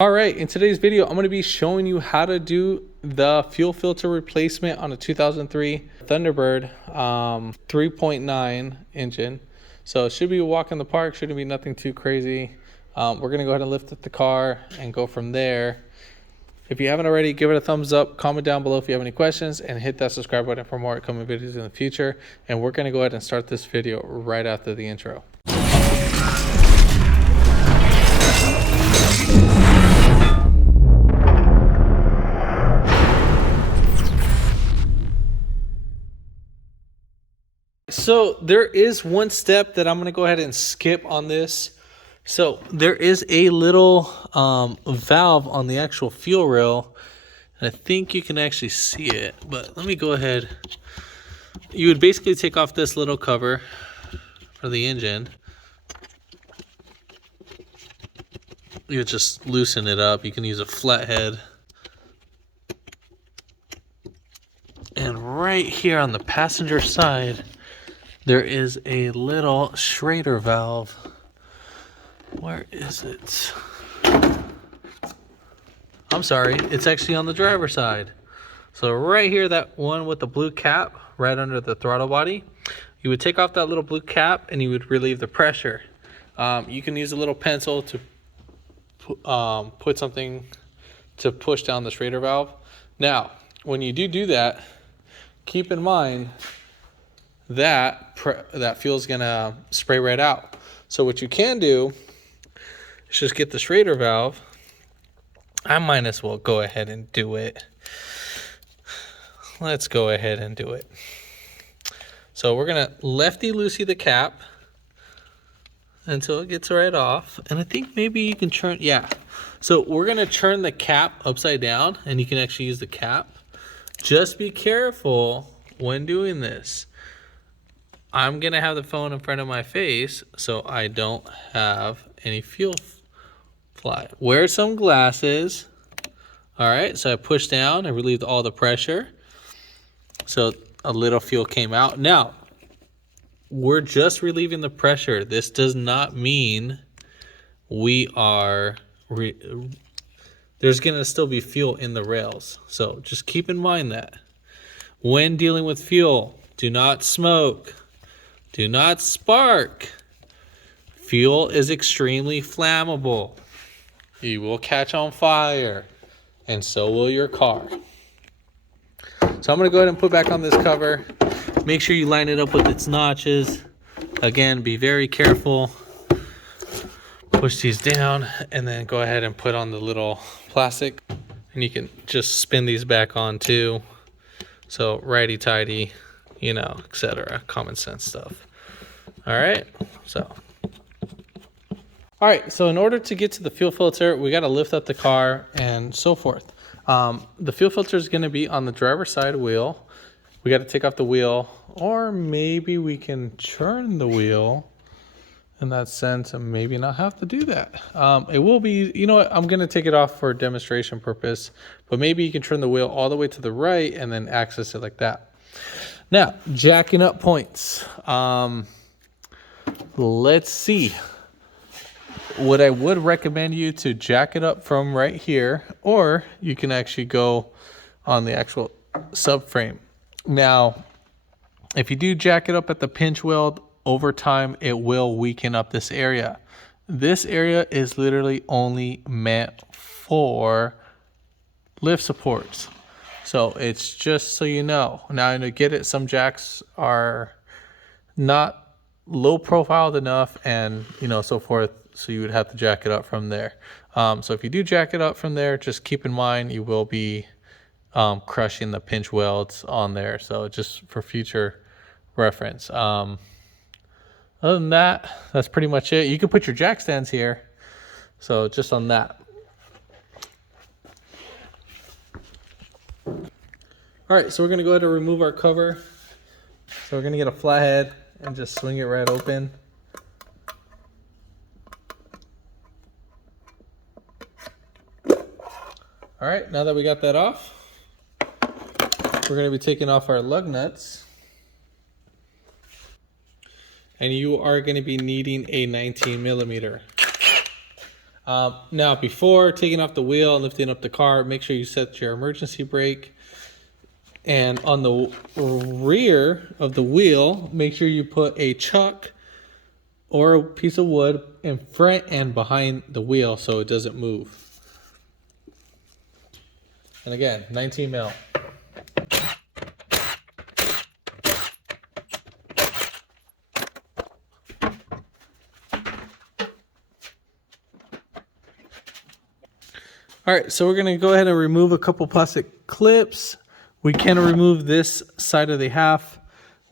All right, in today's video, I'm going to be showing you how to do the fuel filter replacement on a 2003 Thunderbird 3.9 engine. So it should be a walk in the park, shouldn't be nothing too crazy. We're going to go ahead and lift up the car and go from there. If you haven't already, give it a thumbs up, comment down below if you have any questions, and hit that subscribe button for more upcoming videos in the future. And we're going to go ahead and start this video right after the intro. So there is one step that I'm going to go ahead and skip on this. So there is a little valve on the actual fuel rail. And I think you can actually see it, but let me go ahead. You would basically take off this little cover for the engine. You would just loosen it up. You can use a flathead. And right here on the passenger side, there is a little Schrader valve. Where is it? I'm sorry, it's actually on the driver's side. So right here, that one with the blue cap, right under the throttle body, you would take off that little blue cap and you would relieve the pressure. You can use a little pencil to put something to push down the Schrader valve. Now, when you do that, keep in mind that fuel is gonna spray right out. So what you can do is just get the Schrader valve. I might as well go ahead and do it. Let's go ahead and do it. So we're gonna lefty-loosey the cap until it gets right off. And I think maybe you can turn, yeah. So we're gonna turn the cap upside down and you can actually use the cap. Just be careful when doing this. I'm gonna have the phone in front of my face so I don't have any fuel fly. Wear some glasses. All right, so I pushed down, I relieved all the pressure. So a little fuel came out. Now, we're just relieving the pressure. This does not mean we are, there's gonna still be fuel in the rails. So just keep in mind that. When dealing with fuel, do not smoke. Do not spark. Fuel is extremely flammable. You will catch on fire, and so will your car. So I'm going to go ahead and put back on this cover. Make sure you line it up with its notches. Again, be very careful. Push these down, and then go ahead and put on the little plastic. And you can just spin these back on too. So righty-tighty, you know, etc. Common sense stuff. All right, so. All right, so in order to get to the fuel filter, we got to lift up the car and so forth. The fuel filter is going to be on the driver's side wheel. We got to take off the wheel, or maybe we can turn the wheel in that sense and maybe not have to do that. It will be, you know what, I'm going to take it off for demonstration purpose, but maybe you can turn the wheel all the way to the right and then access it like that. Now, jacking up points. Let's see. What I would recommend you to jack it up from right here, or you can actually go on the actual subframe. Now, if you do jack it up at the pinch weld, over time, it will weaken up this area. This area is literally only meant for lift supports. So it's just so you know. Now, to get it, some jacks are not low profiled enough and, you know, so forth. So you would have to jack it up from there. So if you do jack it up from there, just keep in mind you will be crushing the pinch welds on there. So just for future reference. Other than that, that's pretty much it. You can put your jack stands here. So just on that. All right, so we're gonna go ahead and remove our cover. So we're gonna get a flathead and just swing it right open. All right, now that we got that off, we're going to be taking off our lug nuts. And you are going to be needing a 19 millimeter. Now, before taking off the wheel and lifting up the car, make sure you set your emergency brake. And on the rear of the wheel, make sure you put a chuck or a piece of wood in front and behind the wheel so it doesn't move. And again, 19 mil. All right, so we're gonna go ahead and remove a couple plastic clips. We can remove this side of the half.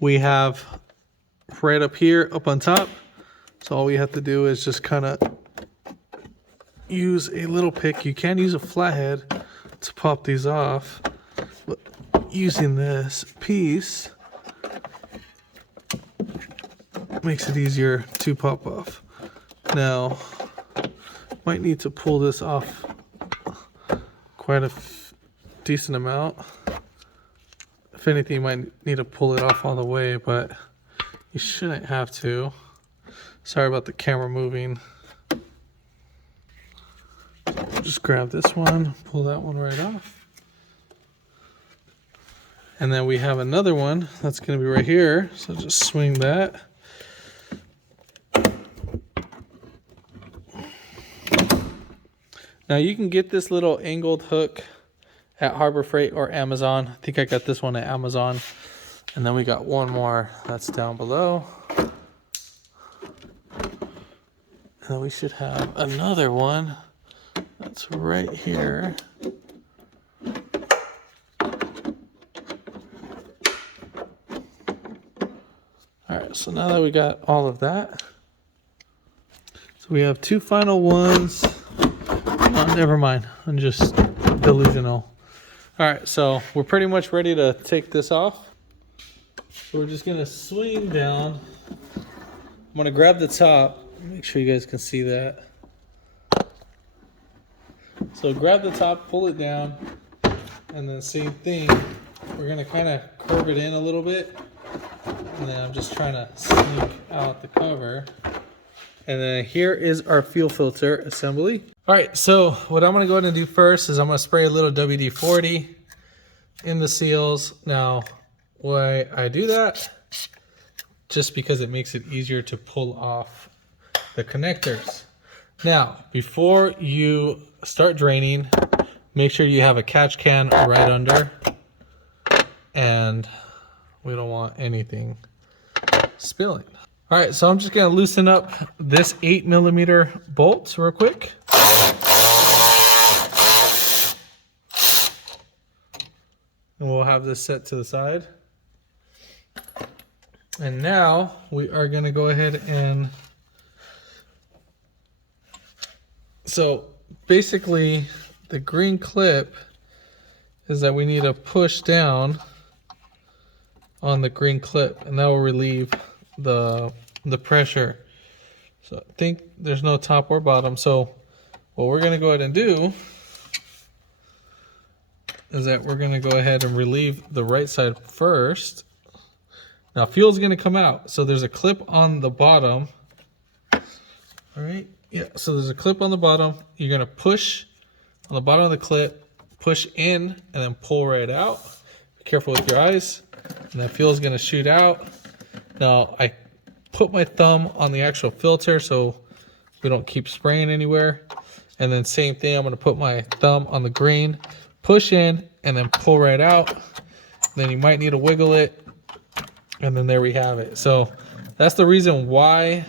We have right up here, up on top. So all we have to do is just kind of use a little pick. You can use a flathead to pop these off, but using this piece makes it easier to pop off. Now, might need to pull this off quite a decent amount. If anything, you might need to pull it off all the way, but you shouldn't have to. Sorry about the camera moving. Just grab this one, pull that one right off. And then we have another one that's going to be right here. So just swing that. Now you can get this little angled hook at Harbor Freight or Amazon. I think I got this one at Amazon. And then we got one more that's down below. And then we should have another one that's right here. All right, so now that we got all of that, so we have two final ones. Oh, never mind, I'm just delusional. All right, so we're pretty much ready to take this off. So we're just gonna swing down. I'm gonna grab the top, make sure you guys can see that. So grab the top, pull it down, and then same thing. We're gonna kind of curve it in a little bit. And then I'm just trying to sneak out the cover. And then here is our fuel filter assembly. All right, so what I'm gonna go ahead and do first is I'm gonna spray a little WD-40 in the seals. Now, why I do that, just because it makes it easier to pull off the connectors. Now, before you start draining, make sure you have a catch can right under, and we don't want anything spilling. All right, so I'm just gonna loosen up this 8mm bolt real quick. And we'll have this set to the side. And now we are gonna go ahead and, so basically the green clip is that we need to push down on the green clip, and that will relieve the pressure. So I think there's no top or bottom. So what we're gonna go ahead and do is that we're gonna go ahead and relieve the right side first. Now fuel's gonna come out. So there's a clip on the bottom. All right, yeah, so there's a clip on the bottom. You're gonna push on the bottom of the clip, push in, and then pull right out. Be careful with your eyes. And that fuel's gonna shoot out. Now I put my thumb on the actual filter so we don't keep spraying anywhere. And then same thing, I'm gonna put my thumb on the green, push in, and then pull right out. Then you might need to wiggle it. And then there we have it. So that's the reason why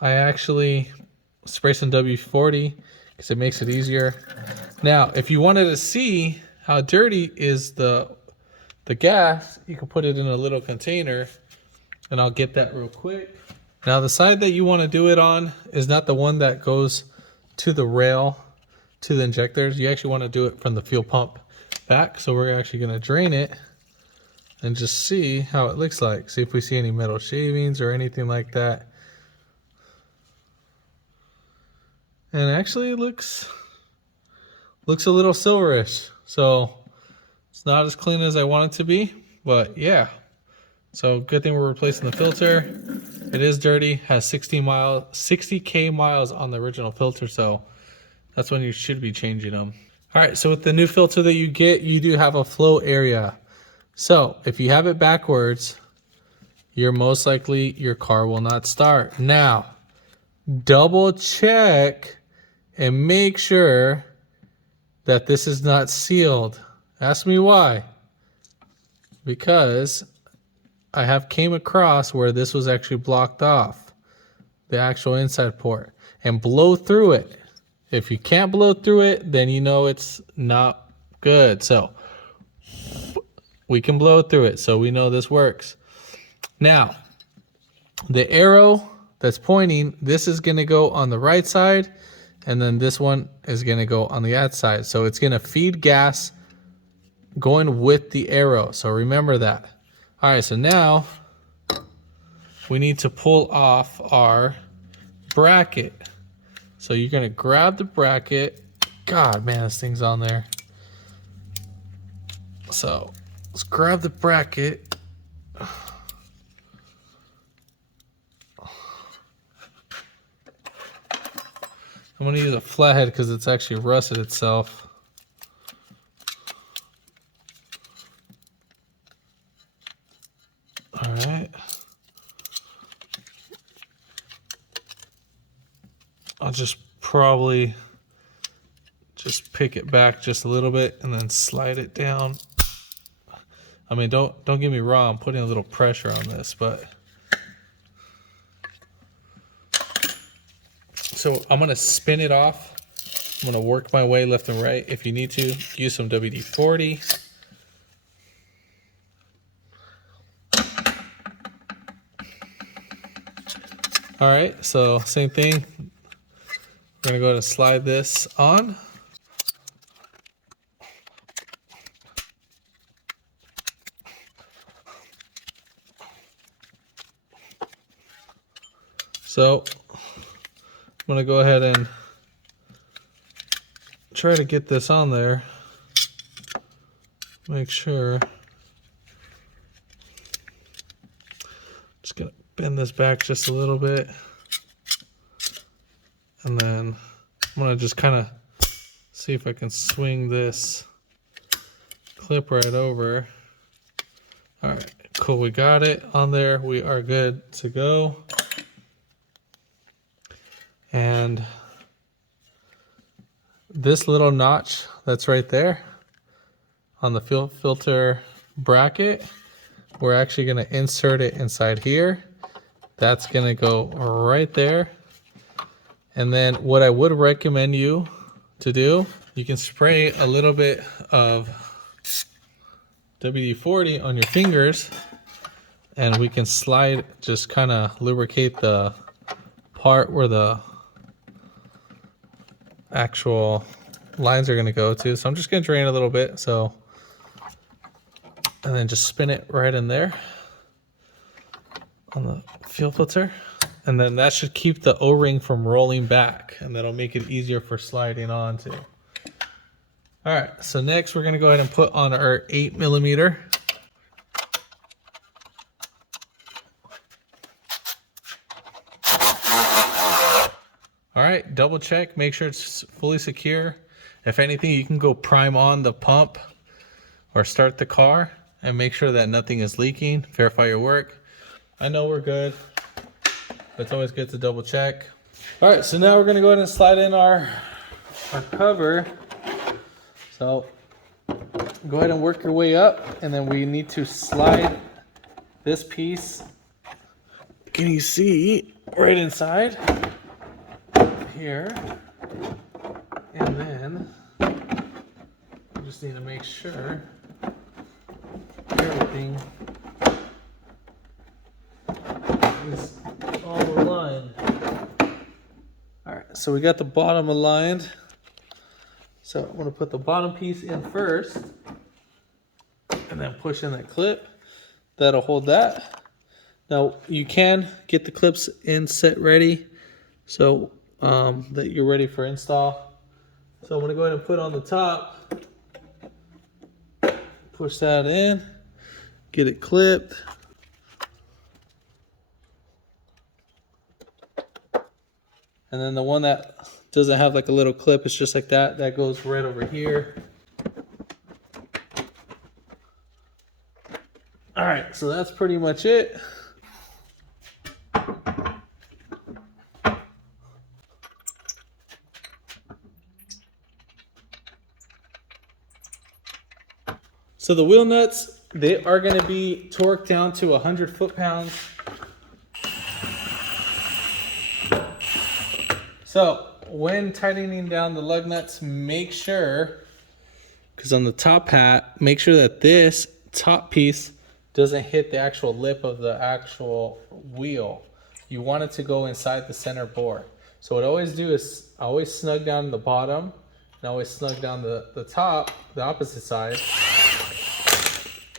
I actually spray some W40, because it makes it easier. Now, if you wanted to see how dirty is the gas, you can put it in a little container, and I'll get that real quick. Now the side that you want to do it on is not the one that goes to the rail, to the injectors. You actually want to do it from the fuel pump back. So we're actually going to drain it and just see how it looks like. See if we see any metal shavings or anything like that. And actually it looks a little silverish. So it's not as clean as I want it to be, but yeah, So good thing we're replacing the filter. It is dirty, has 60K miles on the original filter, so that's when you should be changing them. All right, so with the new filter that you get, you do have a flow area. So if you have it backwards, you're most likely your car will not start. Now, double check and make sure that this is not sealed. Ask me why. Because I have came across where this was actually blocked off, the actual inside port, and blow through it. If you can't blow through it, then you know it's not good. So we can blow through it, so we know this works. Now, the arrow that's pointing, this is going to go on the right side, and then this one is going to go on the outside. So it's going to feed gas going with the arrow. So remember that. All right, so now we need to pull off our bracket. So you're going to grab the bracket. God, man, this thing's on there. So let's grab the bracket. I'm going to use a flathead because it's actually rusted itself. All right. I'll just probably just pick it back just a little bit and then slide it down. I mean, don't get me wrong, I'm putting a little pressure on this, but so I'm gonna spin it off. I'm gonna work my way left and right. If you need to, use some WD-40. All right, so same thing. We're gonna go ahead and slide this on. So I'm gonna go ahead and try to get this on there. Make sure. Just gonna bend this back just a little bit. And then I'm gonna just kind of see if I can swing this clip right over. All right, cool, we got it on there. We are good to go. And this little notch that's right there on the fuel filter bracket, we're actually gonna insert it inside here. That's gonna go right there. And then what I would recommend you to do, you can spray a little bit of WD-40 on your fingers, and we can slide, just kind of lubricate the part where the actual lines are going to go to. So I'm just going to drain a little bit, so, and then just spin it right in there on the fuel filter. And then that should keep the O-ring from rolling back, and that'll make it easier for sliding on too. All right, so next we're gonna go ahead and put on our 8mm. All right, double check, make sure it's fully secure. If anything, you can go prime on the pump or start the car and make sure that nothing is leaking. Verify your work. I know we're good. It's always good to double check. All right, so now we're gonna go ahead and slide in our cover. So go ahead and work your way up, and then we need to slide this piece. Can you see right inside here? And then we just need to make sure everything is all aligned. All right, so we got the bottom aligned. So I'm gonna put the bottom piece in first and then push in that clip. That'll hold that. Now you can get the clips in set ready so that you're ready for install. So I'm gonna go ahead and put on the top, push that in, get it clipped. And then the one that doesn't have like a little clip, it's just like that. That goes right over here. All right, so that's pretty much it. So the wheel nuts, they are going to be torqued down to 100 foot-pounds. So when tightening down the lug nuts, make sure, because on the top hat, make sure that this top piece doesn't hit the actual lip of the actual wheel. You want it to go inside the center bore. So what I always do is I always snug down the bottom and I always snug down the top, the opposite side.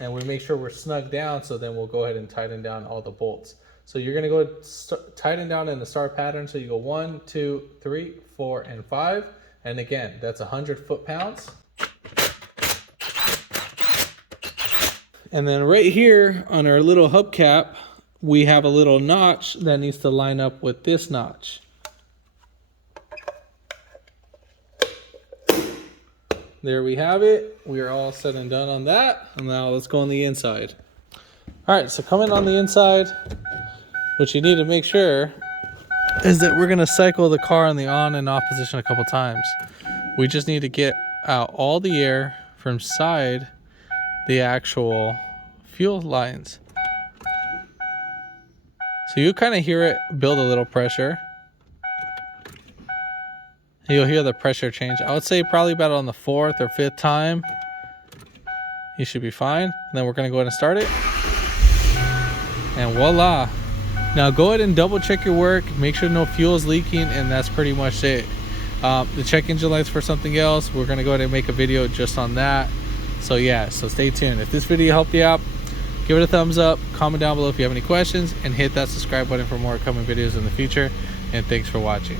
And we make sure we're snug down, so then we'll go ahead and tighten down all the bolts. So you're gonna go tighten down in the star pattern. So you go 1, 2, 3, 4, and 5. And again, that's 100 foot-pounds. And then right here on our little hubcap, we have a little notch that needs to line up with this notch. There we have it. We are all said and done on that. And now let's go on the inside. All right, so coming on the inside, what you need to make sure is that we're gonna cycle the car in the on and off position a couple times. We just need to get out all the air from inside the actual fuel lines. So you kind of hear it build a little pressure. You'll hear the pressure change. I would say probably about on the 4th or 5th time. You should be fine. And then we're gonna go ahead and start it. And voila. Now go ahead and double check your work. Make sure no fuel is leaking, and that's pretty much it. The check engine lights for something else. We're gonna go ahead and make a video just on that. So yeah, so stay tuned. If this video helped you out, give it a thumbs up, comment down below if you have any questions, and hit that subscribe button for more coming videos in the future. And thanks for watching.